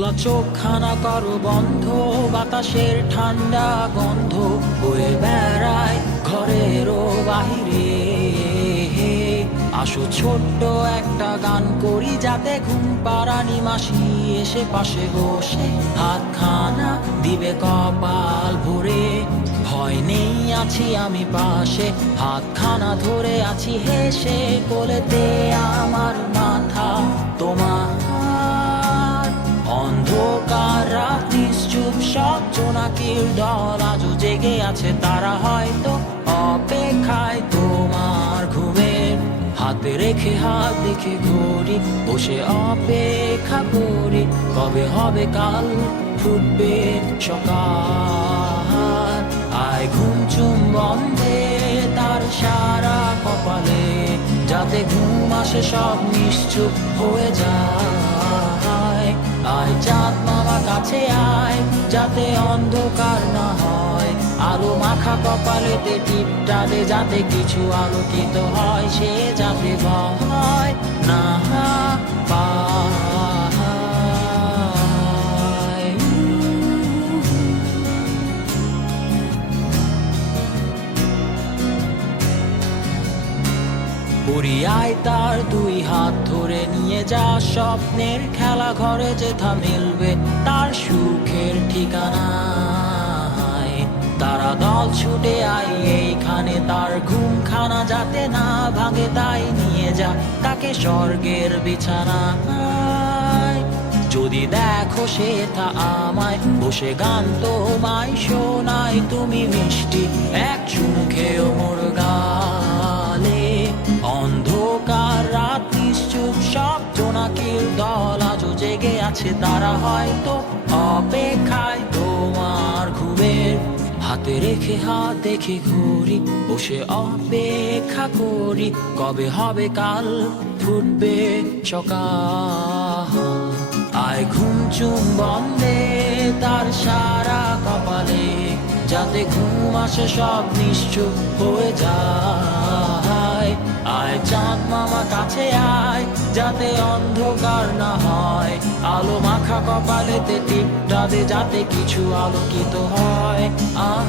খোলা চোখখানা করো বন্ধ, বাতাসের ঠান্ডা গন্ধ বয়ে বেড়ায় ঘরেরও বাহিরে। আসো ছোট্ট একটা গান করি, যাতে ঘুম পাড়ানি মাসি এসে পাশে বসে হাতখানা দিবে কপাল ভরে। ভয় নেই, আছি আমি পাশে, হাতখানা ধরে আছি হেসে, কোলেতে আমার মাথা তোমার। অন্ধকার রাত নিশ্চুপ, সব জোনাকির দল আজও জেগে আছে, তারা হয়তো অপেক্ষায় তোমার ঘুমের। হাতে রেখে হাত দেখে ঘড়ি, বসে অপেক্ষা করি, কবে হবে কাল, ফুটবে সকাল। আয় ঘুম চুম বন্ধে তার সারা কপালে, যাতে ঘুম আসে সব নিশ্চুপ হয়ে যায়। আয় চাঁদ মামা কাছে আয়, যাতে অন্ধকার না হয়, আলো মাখা কপালেতে টিপটা দে, যাতে কিছু আলোকিত হয়, সে যাতে ভয় না পায়। পরিয়ায় তার দুই হাত ধরে নিয়ে যা, স্বপ্নের খেলা ঘরে যেথা মিলবে তার সুখের ঠিকানা। তারা দল ছুটে আই এইখানে, তার ঘুমখানা যাতে না ভাঙে, তাই নিয়ে যা তাকে স্বর্গের বিছানায়। যদি দেখো সে তা আমায় বসে গান তোমায় শোনায়, তুমি মিষ্টি এক চুমু খেয়েও মোর গালে। অন্ধকার রাত নিশ্চুপ, সব জোনাকির দল আজও জেগে আছে, তারা হয়তো অপেক্ষায় তোমার ঘুমের। হাতে রেখে হাত দেখে ঘড়ি, বসে অপেক্ষা করি, কবে হবে কাল, ফুটবে সকাল। আয় ঘুম চুম বন্ধে তার সারা কপালে, যাতে ঘুম আসে সব নিশ্চুপ হয়ে যায়। আয় চাঁদ মামা কাছে আয়, যাতে অন্ধকার না হয়, আলো মাখা কপালেতে টিপটা দে, যাতে কিছু আলোকিত হয়। আহ